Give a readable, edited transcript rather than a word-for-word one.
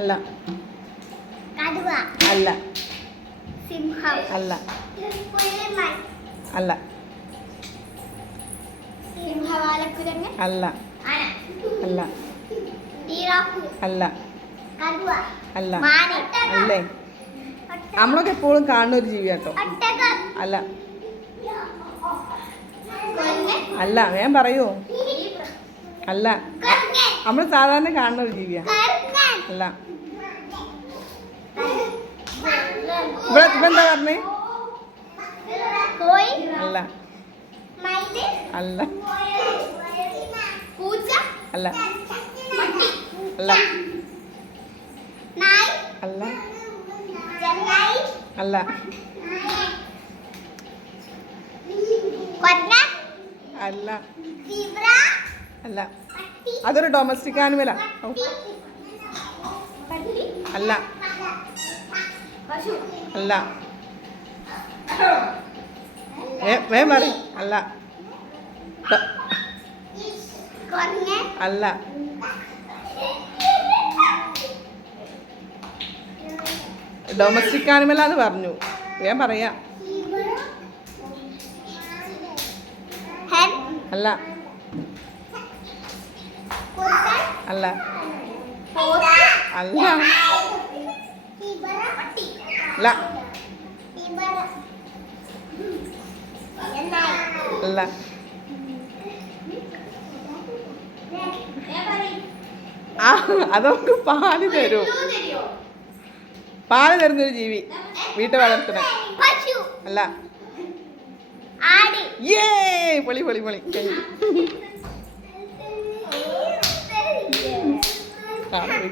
അല്ല. കടുവ അല്ല. സിംഹം അല്ല. പുലിമാൻ അല്ല. സിംഹവാലക്കുരങ്ങൻ അല്ല. ആന അല്ല. ജിറാഫ് അല്ല. കടുവ അല്ല. മാൻ അല്ലേ? നമ്മളൊക്കെ എപ്പോഴും കാണുന്ന ഒരു ജീവി കേട്ടോ. ഒട്ടകം അല്ല. കുരങ്ങൻ അല്ല, വേഗം പറയൂ. അല്ല. കുരങ്ങൻ നമ്മൾ സാധാരണ കാണുന്ന ഒരു ജീവിയാ. കുരങ്ങൻ അല്ല. ഇവിടെ എന്താ പറഞ്ഞേ? കോഴി അല്ല. മയില് അല്ല. പൂച്ച അല്ല. പട്ടി അല്ല. നായ് അല്ല. ചെന്നായി അല്ല. കുരങ്ങൻ അല്ല. സീബ്ര അല്ല. പട്ടി അതൊരു ഡൊമസ്റ്റിക് ആനിമലാ. പട്ടി അല്ല. പശു അല്ല. വേഗം പറയും. അല്ല. കുരങ്ങൻ അല്ല. ഡൊമസ്റ്റിക് ആനിമലാന്ന് പറഞ്ഞു. വേഗം പറയാ. ഹെൻ അല്ല. കുറുക്കൻ അല്ല. പോത്ത് അല്ല. സീബ്ര പട്ടി അല്ല. സീബ്ര ചെന്നായി അല്ല. ആ, അതൊക്കെ പാല് തരൂ. പാല് തരുന്നൊരു ജീവി വീട്ടിൽ വളർത്തണേ. പശു അല്ല. ആട് ഏ പൊളി പൊളി പൊളി. ആ, പോയി.